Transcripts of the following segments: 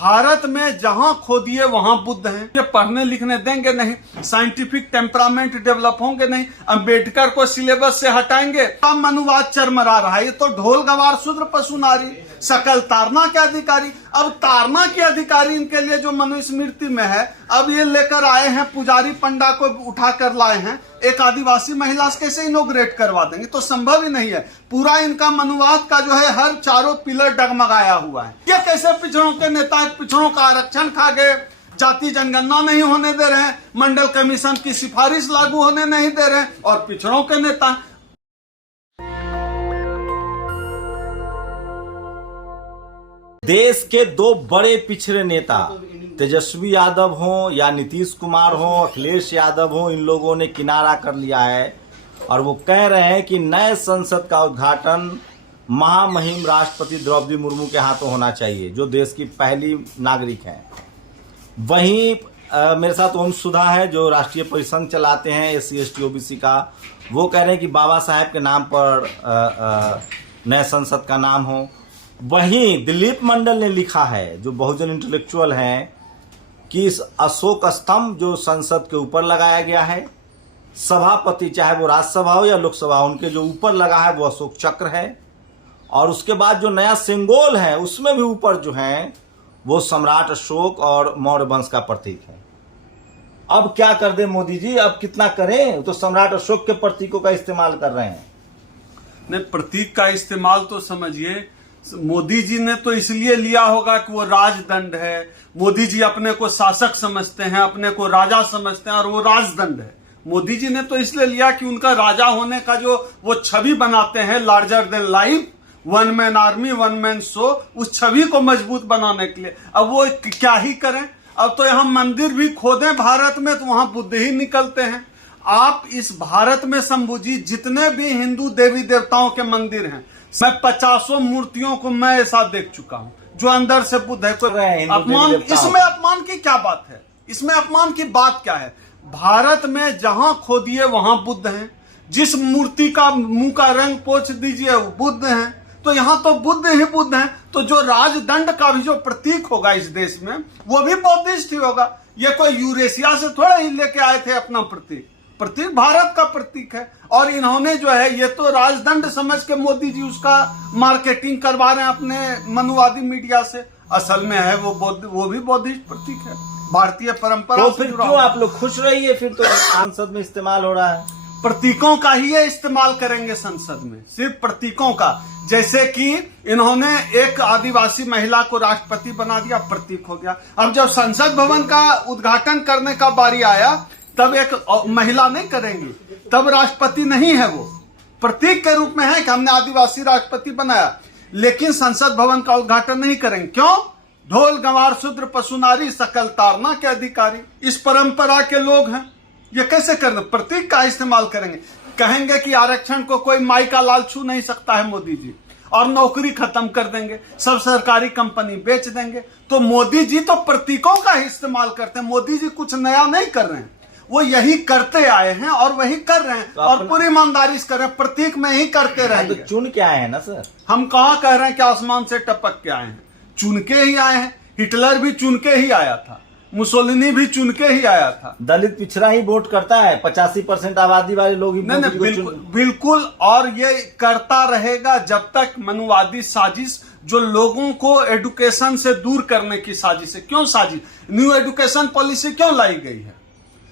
भारत में जहां खोदिए वहां बुद्ध हैं। ये पढ़ने लिखने देंगे नहीं, साइंटिफिक टेम्परामेंट डेवलप होंगे नहीं, अम्बेडकर को सिलेबस से हटाएंगे। मनुवाद चरमरा रहा है। ये तो ढोल गवार शूद्र पशु नारी सकल तारना के अधिकारी। अब तारना के अधिकारी इनके लिए जो मनुस्मृति में है, अब ये लेकर आए हैं पुजारी पंडा को उठा कर लाए हैं। एक आदिवासी महिला से कैसे इनोग्रेट करवा देंगे? तो संभव ही नहीं है। पूरा इनका मनुवाद का जो है हर चारों पिलर डगमगाया हुआ है। ये कैसे पिछड़ों के नेता पिछड़ों का आरक्षण खा गए, जाति जनगणना नहीं होने दे रहे हैं, मंडल कमीशन की सिफारिश लागू होने नहीं दे रहे हैं, और पिछड़ों के नेता। देश के दो बड़े पिछड़े नेता तेजस्वी यादव हो या नीतीश कुमार हो, अखिलेश यादव हो, इन लोगों ने किनारा कर लिया है और वो कह रहे हैं कि नए संसद का उद्घाटन महामहिम राष्ट्रपति द्रौपदी मुर्मू के हाथों होना चाहिए, जो देश की पहली नागरिक हैं। वहीं मेरे साथ ओम सुधा है, जो राष्ट्रीय परिसंघ चलाते हैं SC ST OBC का। वो कह रहे हैं कि बाबा साहेब के नाम पर नए संसद का नाम हो। वहीं दिलीप मंडल ने लिखा है, जो बहुजन इंटेलेक्चुअल हैं, कि इस अशोक स्तंभ जो संसद के ऊपर लगाया गया है, सभापति चाहे वो राज्यसभा हो या लोकसभा, उनके जो ऊपर लगा है वो अशोक चक्र है, और उसके बाद जो नया सिंबल है उसमें भी ऊपर जो है वो सम्राट अशोक और मौर्य वंश का प्रतीक है। अब क्या कर दे मोदी जी, अब कितना करें? तो सम्राट अशोक के प्रतीकों का इस्तेमाल कर रहे हैं। नहीं, प्रतीक का इस्तेमाल तो समझिए, मोदी जी ने तो इसलिए लिया होगा कि वो राजदंड है। मोदी जी अपने को शासक समझते हैं, अपने को राजा समझते हैं, और वो राजदंड है। मोदी जी ने तो इसलिए लिया कि उनका राजा होने का जो वो छवि बनाते हैं, larger than life, one man army one man show, उस छवि को मजबूत बनाने के लिए अब वो क्या ही करें। अब तो यहाँ मंदिर भी खोदें भारत में तो वहां बुद्ध ही निकलते हैं। आप इस भारत में शंभू जी जितने भी हिंदू देवी देवताओं के मंदिर हैं, मैं 50 मूर्तियों को मैं ऐसा देख चुका हूं जो अंदर से बुद्ध है। अपमान, इसमें अपमान की क्या बात है? इसमें अपमान की बात क्या है? भारत में जहां खोदिए वहां बुद्ध हैं। जिस मूर्ति का मुंह का रंग पोछ दीजिए वो बुद्ध हैं। तो यहां तो बुद्ध ही बुद्ध हैं। तो जो राजदंड का भी जो प्रतीक होगा इस देश में, वो भी बौद्धिस्ट ही होगा। ये कोई यूरेशिया से थोड़ा ही लेके आए थे अपना प्रतीक। प्रतीक भारत का प्रतीक है, और इन्होंने जो है ये तो राजदंड समझ के मोदी जी उसका मार्केटिंग करवा रहे हैं अपने मनुवादी मीडिया से। असल में है वो भी बौद्धिस्ट प्रतीक है, भारतीय परंपरा। तो फिर क्यों आप लोग खुश रहिए? फिर तो संसद में इस्तेमाल हो रहा है। प्रतीकों का ही ये इस्तेमाल करेंगे संसद में, सिर्फ प्रतीकों का। जैसे कि इन्होंने एक आदिवासी महिला को राष्ट्रपति बना दिया, प्रतीक हो गया। अब जब संसद भवन का उद्घाटन करने का बारी आया, तब एक महिला नहीं करेंगी, तब राष्ट्रपति नहीं है, वो प्रतीक के रूप में है कि हमने आदिवासी राष्ट्रपति बनाया, लेकिन संसद भवन का उद्घाटन नहीं करेंगे। क्यों? ढोल गंवार शूद्र पशु नारी सकल तारना के अधिकारी इस परंपरा के लोग हैं। ये कैसे करना? प्रतीक का इस्तेमाल करेंगे। कहेंगे कि आरक्षण को कोई माई का लाल छू नहीं सकता है मोदी जी, और नौकरी खत्म कर देंगे, सब सरकारी कंपनी बेच देंगे। तो मोदी जी तो प्रतीकों का ही इस्तेमाल करते हैं। मोदी जी कुछ नया नहीं कर रहे हैं, वो यही करते आए हैं और वही कर रहे हैं, और पूरी ईमानदारी से कर रहे हैं। प्रतीक में ही करते रहेंगे। तो चुन के आए हैं ना सर? हम कहाँ कह रहे हैं कि आसमान से टपक के आए हैं? चुन के ही आए हैं। हिटलर भी चुन के ही आया था, मुसोलिनी भी चुन के ही आया था। दलित पिछड़ा ही वोट करता है, 85% आबादी वाले लोग ही बिल्कुल। और ये करता रहेगा जब तक मनुवादी साजिश, जो लोगों को एडुकेशन से दूर करने की साजिश है। क्यों साजिश? न्यू एडुकेशन पॉलिसी क्यों लाई गई है?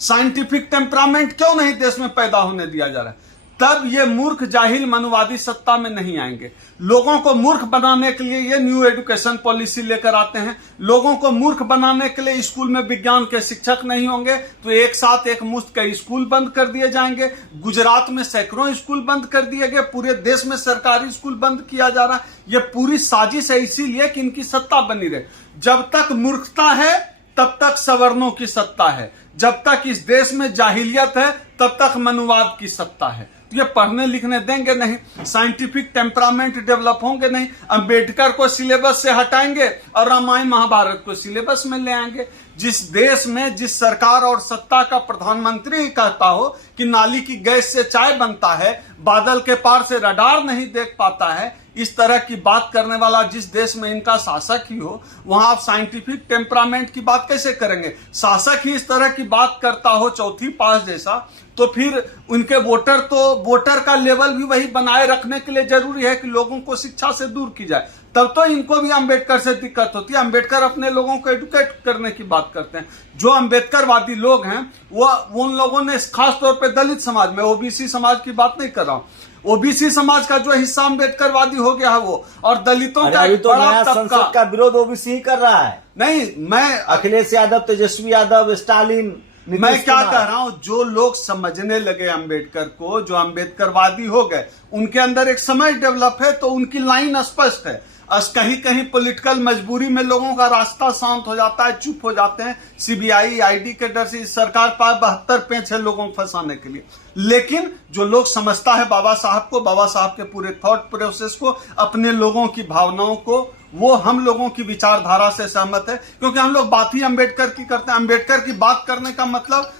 साइंटिफिक टेम्परामेंट क्यों नहीं देश में पैदा होने दिया जा रहा है? तब ये मूर्ख जाहिल मनुवादी सत्ता में नहीं आएंगे। लोगों को मूर्ख बनाने के लिए ये न्यू एजुकेशन पॉलिसी लेकर आते हैं। लोगों को मूर्ख बनाने के लिए स्कूल में विज्ञान के शिक्षक नहीं होंगे तो एक साथ एक मुश्त कई स्कूल बंद कर दिए जाएंगे। गुजरात में सैकड़ों स्कूल बंद कर दिए गए, पूरे देश में सरकारी स्कूल बंद किया जा रहा है। ये पूरी साजिश है इसीलिए कि इनकी सत्ता बनी रहे। जब तक मूर्खता है तब तक सवर्णों की सत्ता है। जब तक इस देश में जाहिलियत है तब तक मनुवाद की सत्ता है। ये पढ़ने लिखने देंगे नहीं, साइंटिफिक टेम्परामेंट डेवलप होंगे नहीं, अम्बेडकर को सिलेबस से हटाएंगे और रामायण महाभारत को सिलेबस में ले आएंगे। जिस देश में जिस सरकार और सत्ता का प्रधानमंत्री ही कहता हो कि नाली की गैस से चाय बनता है, बादल के पार से रडार नहीं देख पाता है, इस तरह की बात करने वाला जिस देश में इनका शासक ही हो, वहां आप साइंटिफिक टेम्परामेंट की बात कैसे करेंगे? शासक ही इस तरह की बात करता हो चौथी पास जैसा, तो फिर उनके वोटर का लेवल भी वही बनाए रखने के लिए जरूरी है कि लोगों को शिक्षा से दूर की जाए। तब तो इनको भी अंबेडकर से दिक्कत होती है। अंबेडकर अपने लोगों को एडुकेट करने की बात करते हैं। जो अंबेडकरवादी लोग हैं वो उन लोगों ने, खास तौर पे दलित समाज में, ओबीसी समाज की बात नहीं कर रहा हूं, ओबीसी समाज का जो हिस्सा अंबेडकरवादी हो गया है वो, और दलितों का एक बड़ा संसद का विरोध ओबीसी ही कर रहा है। नहीं, मैं अखिलेश यादव, तेजस्वी यादव, स्टालिन, मैं क्या कह रहा हूं, जो लोग समझने लगे अंबेडकर को, जो अंबेडकरवादी हो गए, उनके अंदर एक समझ डेवलप है, तो उनकी लाइन स्पष्ट है। कहीं कहीं पॉलिटिकल मजबूरी में लोगों का रास्ता शांत हो जाता है, चुप हो जाते हैं। सीबीआई ईडी के डर से सरकार पास 72 पेंच है लोगों को फंसाने के लिए। लेकिन जो लोग समझता है बाबा साहब को, बाबा साहब के पूरे थॉट प्रोसेस को, अपने लोगों की भावनाओं को, वो हम लोगों की विचारधारा से सहमत है, क्योंकि हम लोग बात ही अंबेडकर की करते हैं। अंबेडकर की बात करने का मतलब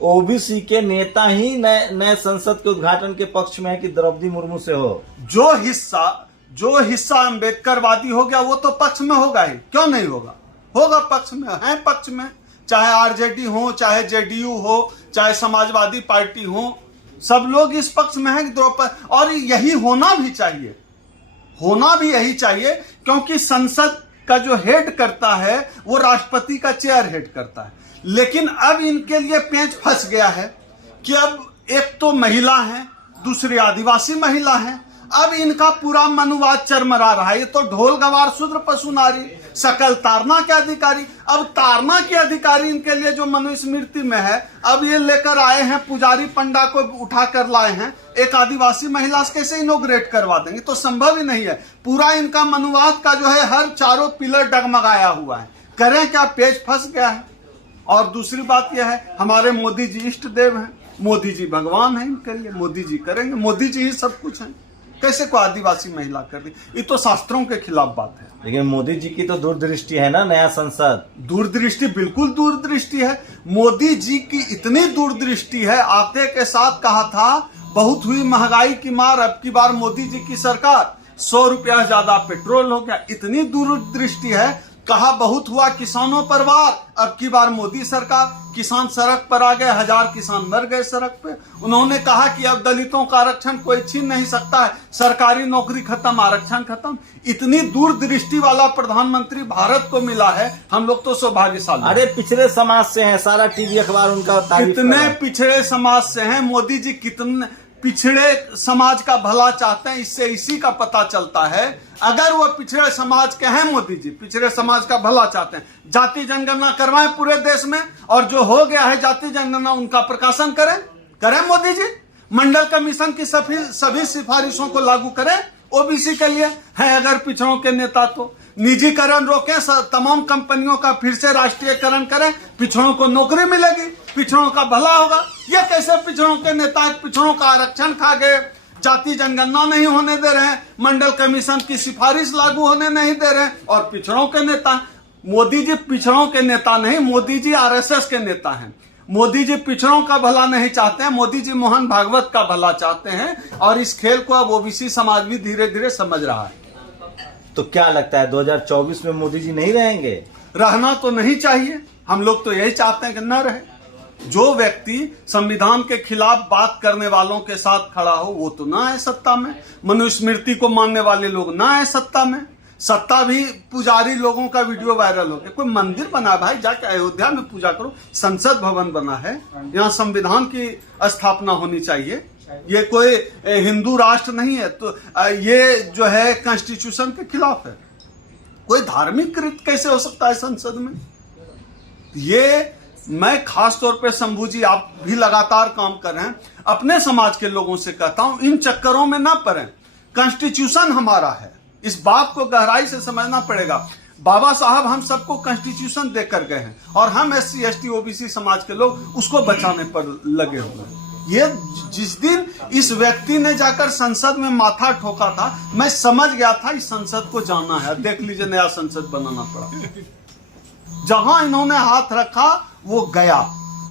ओबीसी के नेता ही नए संसद के उद्घाटन के पक्ष में है कि द्रौपदी मुर्मू से हो। जो हिस्सा अंबेडकरवादी हो गया वो तो पक्ष में होगा ही, क्यों नहीं होगा? होगा, पक्ष में है, पक्ष में, चाहे आरजेडी हो, चाहे जेडीयू हो, चाहे समाजवादी पार्टी हो, सब लोग इस पक्ष में है कि द्रौपदी, और यही होना भी चाहिए, होना भी यही चाहिए, क्योंकि संसद का जो हेड करता है वो राष्ट्रपति का चेयर हेड करता है। लेकिन अब इनके लिए पेंच फंस गया है कि अब एक तो महिला है, दूसरी आदिवासी महिला है, अब इनका पूरा मनुवाद चरमरा रहा है। ये तो ढोल गवार शूद्र पशु नारी, सकल तारना के अधिकारी। अब तारना के अधिकारी इनके लिए जो मनुस्मृति में है, अब ये लेकर आए हैं, पुजारी पंडा को उठाकर लाए हैं, एक आदिवासी महिला से कैसे इनोग्रेट करवा देंगे? तो संभव ही नहीं है। पूरा इनका मनुवाद का जो है हर चारों पिलर डगमगाया हुआ है। करें क्या? पेज फंस गया है। और दूसरी बात यह है, हमारे मोदी जी इष्ट देव हैं, मोदी जी भगवान हैं इनके लिए, मोदी जी करेंगे, मोदी जी ही सब कुछ है। कैसे को आदिवासी महिला कर दी? ये तो शास्त्रों के खिलाफ बात है। लेकिन मोदी जी की तो दूरदृष्टि है ना, नया संसद। दूरदृष्टि, बिल्कुल दूरदृष्टि है। मोदी जी की इतनी दूरदृष्टि है, आते के साथ कहा था बहुत हुई महंगाई की मार, अब की बार मोदी जी की सरकार 100 रुपया ज्यादा पेट्रोल हो गया। इतनी दूरदृष्टि है। कहा बहुत हुआ किसानों पर वार, अब की बार मोदी सरकार, किसान सड़क पर आ गए, 1000 किसान मर गए सड़क पे। उन्होंने कहा कि अब दलितों का आरक्षण कोई छीन नहीं सकता है, सरकारी नौकरी खत्म, आरक्षण खत्म। इतनी दूरदृष्टि वाला प्रधानमंत्री भारत को मिला है, हम लोग तो सौभाग्यशाली। अरे पिछड़े समाज से हैं, सारा टीवी अखबार उनका तारीफ कर रहा है। कितने पिछड़े समाज से हैं मोदी जी, कितने पिछड़े समाज का भला चाहते हैं, इससे इसी का पता चलता है। अगर वो पिछड़े समाज के हैं, मोदी जी पिछड़े समाज का भला चाहते हैं, जाति जनगणना करवाएं पूरे देश में, और जो हो गया है जाति जनगणना उनका प्रकाशन करें मोदी जी। मंडल कमीशन की सभी सिफारिशों को लागू करें ओबीसी के लिए। है अगर पिछड़ों के नेता तो निजीकरण रोकें, तमाम कंपनियों का फिर से राष्ट्रीयकरण करें, पिछड़ों को नौकरी मिलेगी, पिछड़ों का भला होगा। ये कैसे पिछड़ों के नेता पिछड़ों का आरक्षण खा गए, जाति जनगणना नहीं होने दे रहे हैं, मंडल कमीशन की सिफारिश लागू होने नहीं दे रहे हैं, और पिछड़ों के नेता। मोदी जी पिछड़ों के नेता नहीं, मोदी जी आरएसएस के नेता हैं। मोदी जी पिछड़ों का भला नहीं चाहते हैं, मोदी जी मोहन भागवत का भला चाहते हैं, और इस खेल को अब ओबीसी समाज भी धीरे धीरे समझ रहा है। तो क्या लगता है 2024 में मोदी जी नहीं रहेंगे? रहना तो नहीं चाहिए, हम लोग तो यही चाहते हैं कि न रहे। जो व्यक्ति संविधान के खिलाफ बात करने वालों के साथ खड़ा हो वो तो ना है सत्ता में, मनुस्मृति को मानने वाले लोग ना है सत्ता में। सत्ता भी पुजारी लोगों का वीडियो वायरल हो गया। कोई मंदिर बना भाई, जाके अयोध्या में पूजा करो, संसद भवन बना है, यहाँ संविधान की स्थापना होनी चाहिए। ये कोई हिंदू राष्ट्र नहीं है, तो ये जो है कॉन्स्टिट्यूशन के खिलाफ है। कोई धार्मिक कृत्य कैसे हो सकता है संसद में? ये मैं खास तौर पे शंभू जी, आप भी लगातार काम कर रहे हैं, अपने समाज के लोगों से कहता हूं इन चक्करों में ना पड़ें। कॉन्स्टिट्यूशन हमारा है, इस बात को गहराई से समझना पड़ेगा। बाबा साहब हम सबको कॉन्स्टिट्यूशन देकर गए हैं, और हम SC ST OBC समाज के लोग उसको बचाने पर लगे हुए हैं। ये जिस दिन इस व्यक्ति ने जाकर संसद में माथा ठोका था, मैं समझ गया था इस संसद को जाना है। देख लीजिए नया संसद बनाना पड़ा। जहां इन्होंने हाथ रखा वो गया।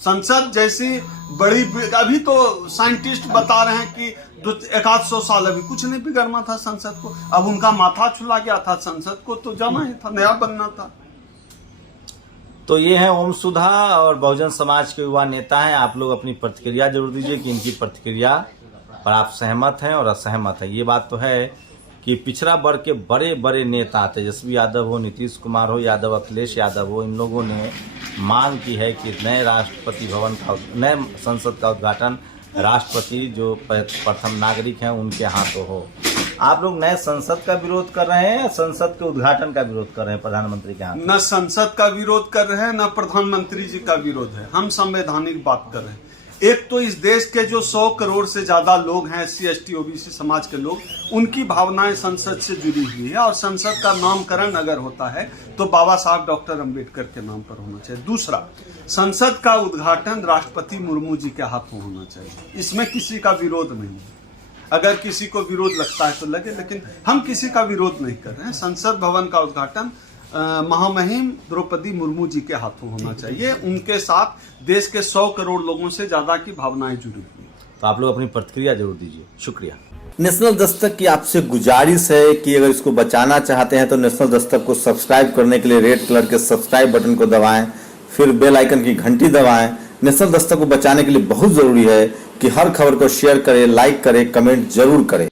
संसद जैसी बड़ी, अभी तो साइंटिस्ट बता रहे हैं कि 100 साल अभी कुछ नहीं बिगड़ना था संसद को। अब उनका माथा छुला गया था, संसद को तो जाना ही था, नया बनना था। तो ये है ओम सुधा और बहुजन समाज के युवा नेता हैं। आप लोग अपनी प्रतिक्रिया जरूर दीजिए कि इनकी प्रतिक्रिया पर आप सहमत हैं और असहमत हैं। ये बात तो है कि पिछड़ा वर्ग के बड़े बड़े नेता तेजस्वी यादव हो, नीतीश कुमार हो, यादव अखिलेश यादव हो, इन लोगों ने मांग की है कि नए राष्ट्रपति भवन का, नए संसद का उद्घाटन राष्ट्रपति जो प्रथम नागरिक हैं उनके हाथों हो। आप लोग नए संसद का विरोध कर रहे हैं या संसद के उद्घाटन का विरोध कर रहे हैं प्रधानमंत्री के हाथ? न संसद का विरोध कर रहे हैं, न प्रधानमंत्री जी का विरोध है। हम संवैधानिक बात कर रहे हैं। एक तो इस देश के जो 100 करोड़ से ज्यादा लोग हैं, SC ST OBC समाज के लोग, उनकी भावनाएं संसद से जुड़ी हुई है और संसद का नामकरण अगर होता है तो बाबा साहब डॉक्टर अंबेडकर के नाम पर होना चाहिए। दूसरा, संसद का उद्घाटन राष्ट्रपति मुर्मू जी के हाथों होना चाहिए। इसमें किसी का विरोध नहीं है। अगर किसी को विरोध लगता है तो लगे, लेकिन हम किसी का विरोध नहीं कर रहे हैं। संसद भवन का उद्घाटन महामहिम द्रौपदी मुर्मू जी के हाथों होना चाहिए। उनके साथ देश के 100 करोड़ लोगों से ज्यादा की भावनाएं जुड़ी हुई। तो आप लोग अपनी प्रतिक्रिया जरूर दीजिए। शुक्रिया। नेशनल दस्तक की आपसे गुजारिश है कि अगर इसको बचाना चाहते हैं तो नेशनल दस्तक को सब्सक्राइब करने के लिए रेड कलर के सब्सक्राइब बटन को दबाएं, फिर बेल आइकन की घंटी दबाएं। नेशनल दस्तक को बचाने के लिए बहुत जरूरी है कि हर खबर को शेयर करें, लाइक करें, कमेंट जरूर करें।